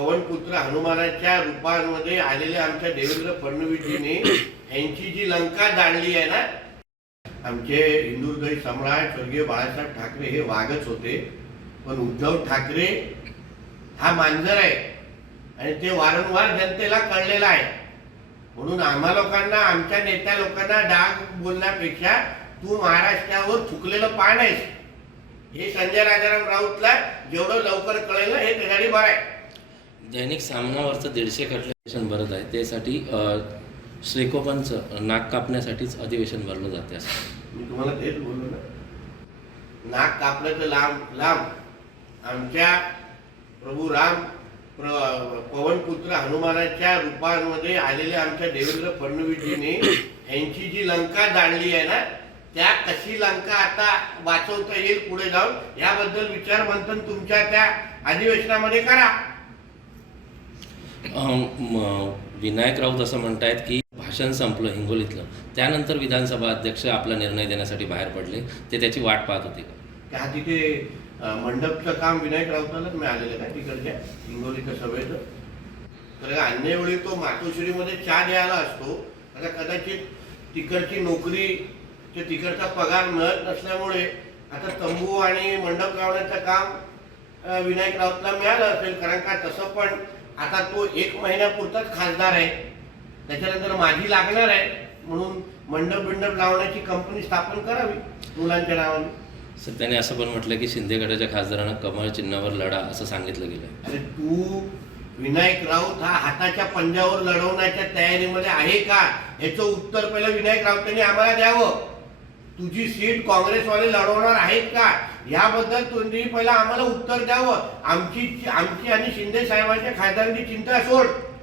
पवनपुत्र हनुमानाच्या रूपांमध्ये आलेले आमच्या देवेंद्र फडणवीसजींनी यांची जी लंका जाळली आहे ना, आमचे हिंदुहृदय सम्राट स्वर्गीय बाळासाहेब ठाकरे हे वाघच होते, पण उद्धव ठाकरे हा मांजर आहे आणि ते वारंवार जनतेला कळलेलं आहे. म्हणून आम्हा लोकांना, आमच्या नेत्या लोकांना डाग बोलण्यापेक्षा तू महाराष्ट्रावर थुकलेलं पान आहेस हे संजय राजाराम राऊतला जेवढं लवकर कळेल हे त्यासाठी बरं आहे. दैनिक सामनावरचं 150 खटलं भरत आहे, त्यासाठी श्रीकोपनचं नाक कापण्यासाठीच अधिवेशन भरलं जाते असं मी तुम्हाला तेच बोललो ना. नाक कापलं तर लांब लांब. आमच्या प्रभू राम पवनपुत्र हनुमानाच्या रूपांमध्ये आलेले आमच्या देवेंद्र फडणवीसजींनी यांची जी लंका जाळली आहे ना, त्या कशी लंका आता वाचवता येईल पुढे जाऊन याबद्दल विचार मंथन तुमच्या त्या अधिवेशनामध्ये करा. विनायक राऊत असं म्हणतायत की भाषण संपलं हिंगोलीतलं, त्यानंतर विधानसभा अध्यक्ष आपला निर्णय देण्यासाठी बाहेर पडले, ते त्याची वाट पाहत होते का? त्या तिथे मंडपचं काम विनायक राऊतालाच मिळालेलं का तिकडच्या हिंगोलीच्या सभेचं? तर अन्य वेळी तो मातोश्रीमध्ये चहा द्यायला असतो. आता कदाचित तिकडची नोकरी ते तिकडचा पगार मिळत नसल्यामुळे आता तंबू आणि मंडप लावण्याचं काम विनायक राऊतला मिळालं असेल. कारण का तसं पण आता तो 1 महिन्यापुरताच खासदार आहे, त्याच्यानंतर माझी लागणार आहे, म्हणून मंडप लावण्याची कंपनी स्थापन करावी मुलांच्या नावाने. सर, त्याने असं पण म्हटलं की शिंदे गटाच्या खासदारांना कमळ चिन्हावर लढा असं सांगितलं गेलं. अरे तू विनायक राऊत हा हाताच्या पंजावर लढवण्याच्या तयारीमध्ये आहे का याचं उत्तर पहिलं विनायक राऊतांनी आम्हाला द्यावं. तुझी सीट काँग्रेसवाले लढवणार आहेत का याबद्दल तुम्ही पहिला आम्हाला उत्तर द्यावं. आमची आणि शिंदे साहेबांच्या खासदारांची चिंता सोड.